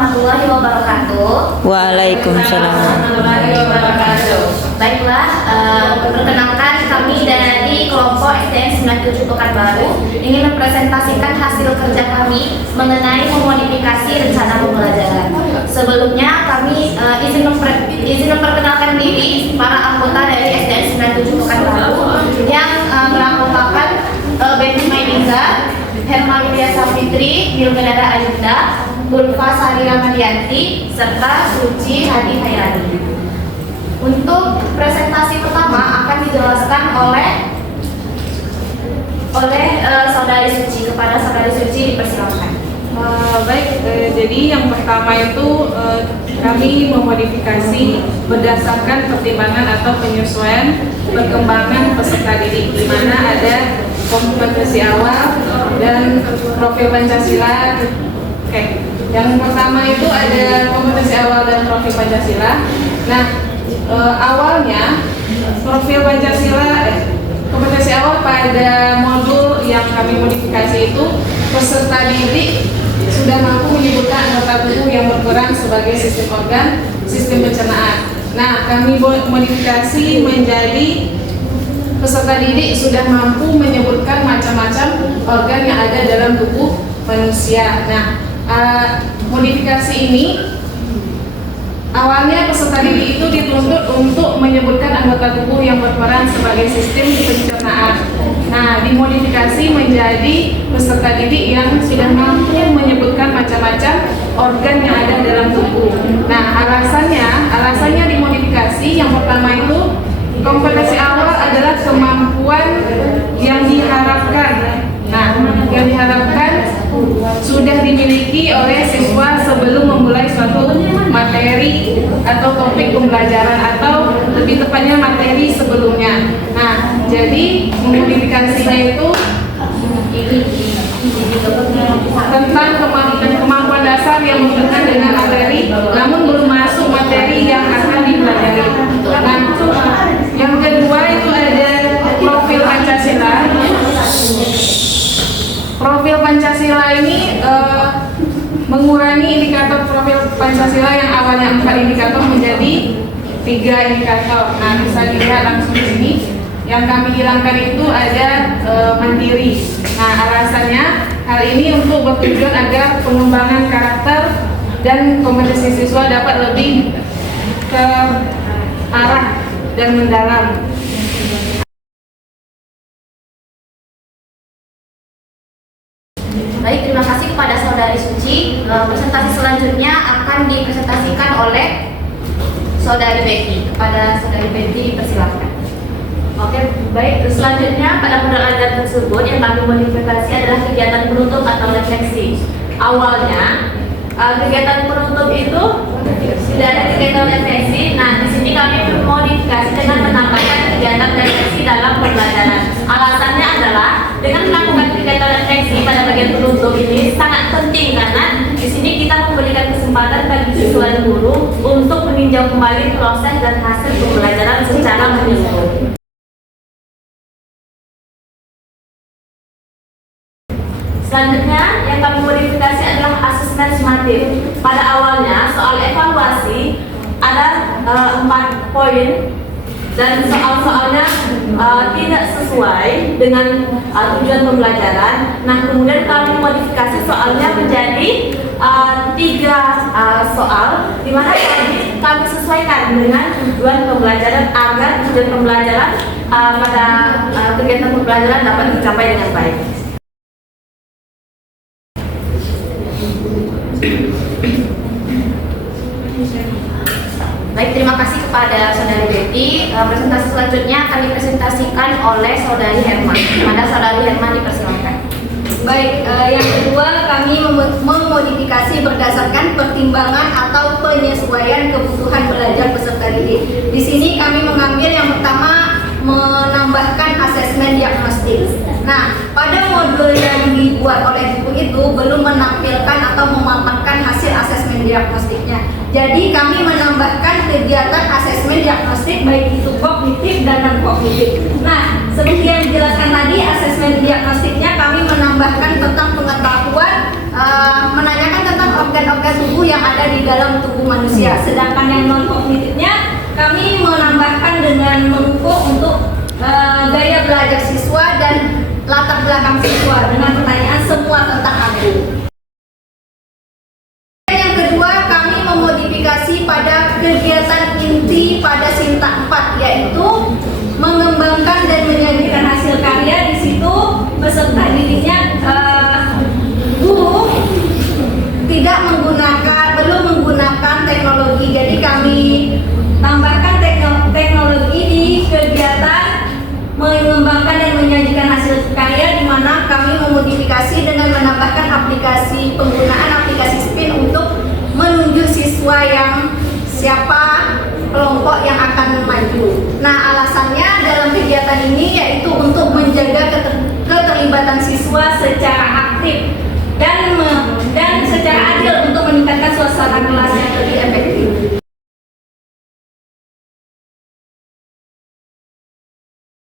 warahmatullahi wabarakatuh. Waalaikumsalam warahmatullahi wabarakatuh. Baiklah, perkenalkan kami dari kelompok SDN 97 Pekanbaru ingin mempresentasikan hasil kerja kami mengenai memodifikasi rencana pembelajaran. Sebelumnya kami izin memperkenalkan diri para anggota dari SDN 97 Pekanbaru yang beranggotakan Betty Mainiza, Herma Widya Safitri, Bilgedara Ayunda, Ulfa Sari Ramadianti, serta Suci Hadi Hairani. Untuk presentasi pertama akan dijelaskan oleh Saudari Suci. Kepada Saudari Suci dipersilakan. Jadi yang pertama itu kami memodifikasi berdasarkan pertimbangan atau penyesuaian perkembangan peserta didik, di mana ada kompetensi awal dan profil Pancasila. Oke. Yang pertama itu ada kompetensi awal dan profil Pancasila. Nah, awalnya profil Pancasila kompetensi awal pada modul yang kami modifikasi itu peserta didik sudah mampu menyebutkan anggota tubuh yang berperan sebagai sistem organ, sistem pencernaan. Nah, kami modifikasi menjadi peserta didik sudah mampu menyebutkan macam-macam organ yang ada dalam tubuh manusia. Nah, modifikasi ini awalnya peserta didik itu dituntut untuk menyebutkan anggota tubuh yang berperan sebagai sistem pencernaan. Nah, dimodifikasi menjadi peserta didik yang sudah mampu menyebutkan macam-macam organ yang ada dalam tubuh. Nah, alasannya dimodifikasi yang pertama itu kompetensi awal adalah kemampuan yang diharapkan. Nah, yang diharapkan sudah dimiliki oleh siswa sebelum memulai suatu materi atau topik pembelajaran, atau lebih tepatnya materi sebelumnya. Nah, jadi memodifikasinya itu tentang kemampuan dasar yang berkaitan dengan materi, namun belum masuk materi yang akan dipelajari. Nah, yang kedua itu ada profil Pancasila. Profil Pancasila ini mengurangi indikator profil Pancasila yang awalnya 4 indikator menjadi 3 indikator. Nah, bisa dilihat langsung di sini. Yang kami hilangkan itu ada mandiri. Nah, alasannya hal ini untuk bertujuan agar pengembangan karakter dan kompetensi siswa dapat lebih terarah dan mendalam. Baik, terima kasih kepada Saudari Suci. Presentasi selanjutnya akan dipresentasikan oleh Saudari Betty. Kepada Saudari Betty dipersilakan. Oke, baik. Selanjutnya pada modal ajar tersebut yang kami modifikasi adalah kegiatan penutup atau refleksi. Awalnya kegiatan penutup itu tidak ada kegiatan refleksi. Nah, di sini kami modifikasi dengan menambahkan kegiatan refleksi dalam pembelajaran. Alasannya adalah dengan melakukan kegiatan refleksi pada bagian penutup ini sangat penting, karena di sini kita memberikan kesempatan bagi siswa dan guru untuk meninjau kembali proses dan hasil pembelajaran secara menyeluruh. Selanjutnya yang kami modifikasi adalah asesmen sumatif. Pada awalnya soal evaluasi ada 4 poin dan soal-soalnya tidak sesuai dengan tujuan pembelajaran. Nah, kemudian kami modifikasi soalnya menjadi 3 soal, di mana kami sesuaikan dengan tujuan pembelajaran agar tujuan pembelajaran pada kegiatan pembelajaran dapat dicapai dengan baik. Baik, terima kasih kepada Saudari Betty. Presentasi selanjutnya akan dipresentasikan oleh Saudari Herma. Kepada Saudari Herma dipersilakan. Baik, yang kedua kami memodifikasi berdasarkan pertimbangan atau penyesuaian kebutuhan belajar peserta didik. Di sini kami mengambil yang pertama menambahkan asesmen diagnostik. Nah, pada modul yang dibuat oleh buku itu belum menampilkan atau memaparkan hasil asesmen diagnostiknya. Jadi kami menambahkan kegiatan asesmen diagnostik baik itu kognitif dan non kognitif. Nah, seperti yang dijelaskan tadi, asesmen diagnostiknya kami menambahkan tentang pengetahuan, menanyakan tentang organ-organ tubuh yang ada di dalam tubuh manusia. Sedangkan yang non kognitifnya kami menambahkan dengan mengukur untuk gaya belajar siswa dan latar belakang siswa dengan pertanyaan semua tentang aku. Yang kedua, kami memodifikasi pada kegiatan inti pada Sinta 4, yaitu mengembangkan dan menyajikan hasil karya. Di situ peserta didiknya guru belum menggunakan teknologi. Jadi kami tambahkan teknologi di kegiatan mengembangkan dan menyajikan hasil karya, di mana kami memodifikasi dengan menambahkan penggunaan aplikasi SPIN untuk menunjuk siswa yang siapa kelompok yang akan maju. Nah, alasannya dalam kegiatan ini yaitu untuk menjaga keterlibatan siswa secara aktif dan secara adil untuk meningkatkan suasana kelas yang lebih efektif.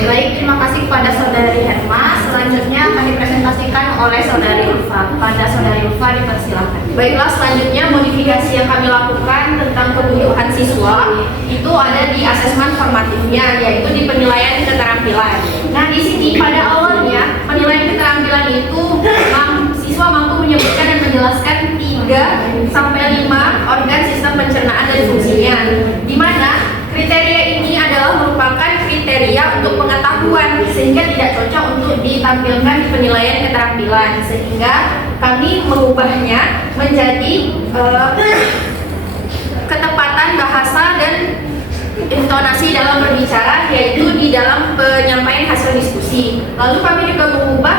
Baik, terima kasih kepada Saudari Herma. Selanjutnya akan dipresentasikan oleh Saudari Ulfa. Pada Saudari Ulfa dipersilakan. Baiklah, selanjutnya modifikasi yang kami lakukan tentang kebutuhan siswa itu ada di asesmen formatifnya, yaitu di penilaian keterampilan. Nah, di sini pada awalnya penilaian keterampilan itu siswa mampu menyebutkan dan menjelaskan 3 sampai 5 organ sistem pencernaan dan fungsinya, di mana kriteria ini adalah merupakan kriteria untuk pengetahuan sehingga tidak cocok untuk ditampilkan di penilaian keterampilan, sehingga kami mengubahnya menjadi ketepatan bahasa dan intonasi dalam berbicara, yaitu di dalam penyampaian hasil diskusi. Lalu kami juga mengubah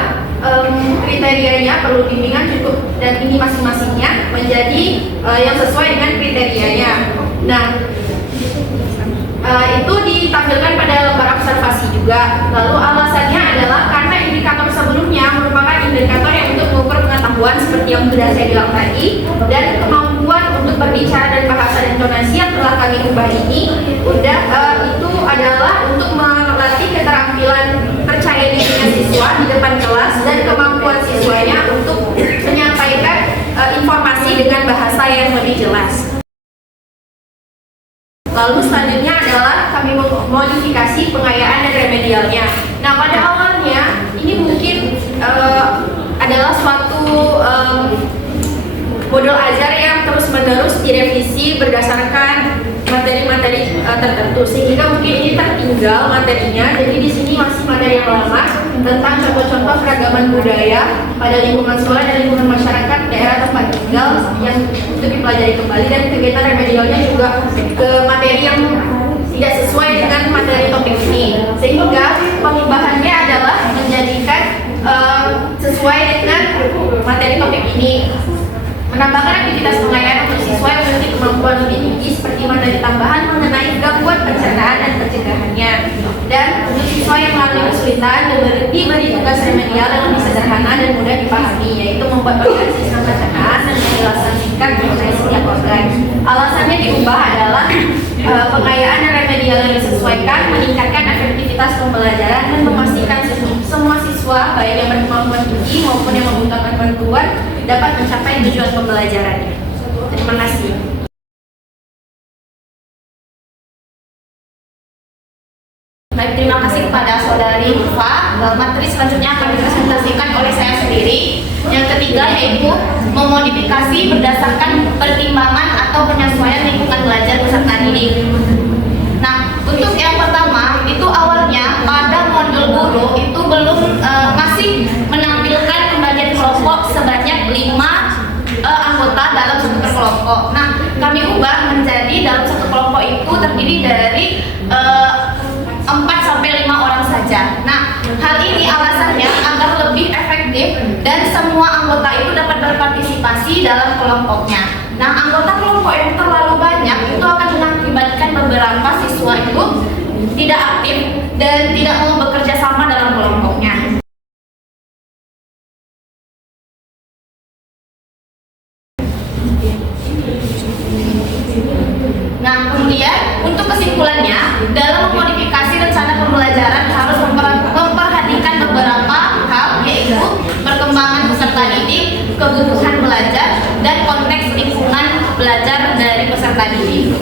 kriterianya, perlu bimbingan cukup dan ini masing-masingnya menjadi yang sesuai dengan kriterianya. Nah, itu ditampilkan pada lembar observasi juga. Lalu alasannya adalah karena indikator sebelumnya merupakan indikator yang untuk mengukur pengetahuan seperti yang sudah saya bilang tadi, dan kemampuan untuk berbicara dan bahasa dan intonasi yang telah kami ubah ini itu adalah untuk melatih keterampilan percaya dirinya siswa di depan kelas dan kemampuan siswanya untuk menyampaikan informasi dengan bahasa yang lebih jelas. Lalu selanjutnya adalah kami memodifikasi pengayaan dan remedialnya. Nah, pada awalnya ini mungkin adalah suatu model ajar yang terus-menerus direvisi berdasarkan materi-materi tertentu, sehingga mungkin ini tertinggal materinya. Jadi di sini masih materi yang lama tentang contoh-contoh keragaman budaya pada lingkungan sekolah dan lingkungan masyarakat daerah tempat tinggal yang untuk dipelajari kembali, dan kegiatan remedialnya juga ke materi yang tidak sesuai dengan materi topik ini, sehingga pengubahannya adalah menjadikan sesuai dengan materi topik ini. Menambahkan aktivitas pengayaan untuk siswa yang memiliki kemampuan lebih tinggi seperti materi tambahan mengenai gangguan pencernaan dan pencegahannya. Dan untuk siswa yang mengalami kesulitan diberi tugas remedial yang lebih sederhana dan mudah dipahami, yaitu membuat organ sistem pencernaan dan penjelasan singkat mengenai setiap organ. Alasannya diubah adalah pengayaan dan remedial yang disesuaikan, meningkatkan efektivitas pembelajaran dan memastikan semua siswa baik yang berkemampuan tinggi maupun yang membutuhkan bantuan dapat mencapai tujuan pembelajarannya. Terima kasih. Baik, terima kasih kepada Saudari Ulfa. Materi selanjutnya akan dipresentasikan oleh saya sendiri. Yang ketiga yaitu memodifikasi berdasarkan pertimbangan atau penyesuaian lingkungan belajar peserta didik. Nah, untuk yang pertama itu awalnya pada modul guru itu belum masih menampilkan pembagian kelompok sebanyak 5 anggota dalam satu kelompok. Nah, kami ubah menjadi dalam satu kelompok itu terdiri dari 4-5 orang saja. Nah, hal ini alasannya agar lebih efektif dan semua anggota itu dapat berpartisipasi dalam kelompoknya. Nah, anggota kelompok yang terlalu banyak itu akan mengakibatkan beberapa siswa itu tidak aktif dan tidak mau bekerja sama dalam kelompoknya. Nah, kemudian untuk kesimpulannya, dalam memodifikasi rencana pembelajaran harus memperhatikan beberapa hal, yaitu perkembangan peserta didik, kebutuhan belajar, dan konteks lingkungan peserta didik.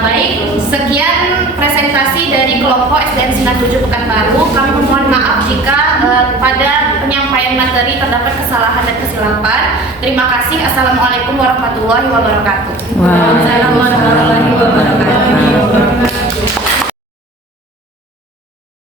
Baik, sekian presentasi dari kelompok SDN Sinar 7 Pekanbaru. Kami mohon maaf jika pada penyampaian materi terdapat kesalahan dan kesilapan. Terima kasih. Assalamualaikum warahmatullahi wabarakatuh. Waalaikumsalam warahmatullahi wabarakatuh.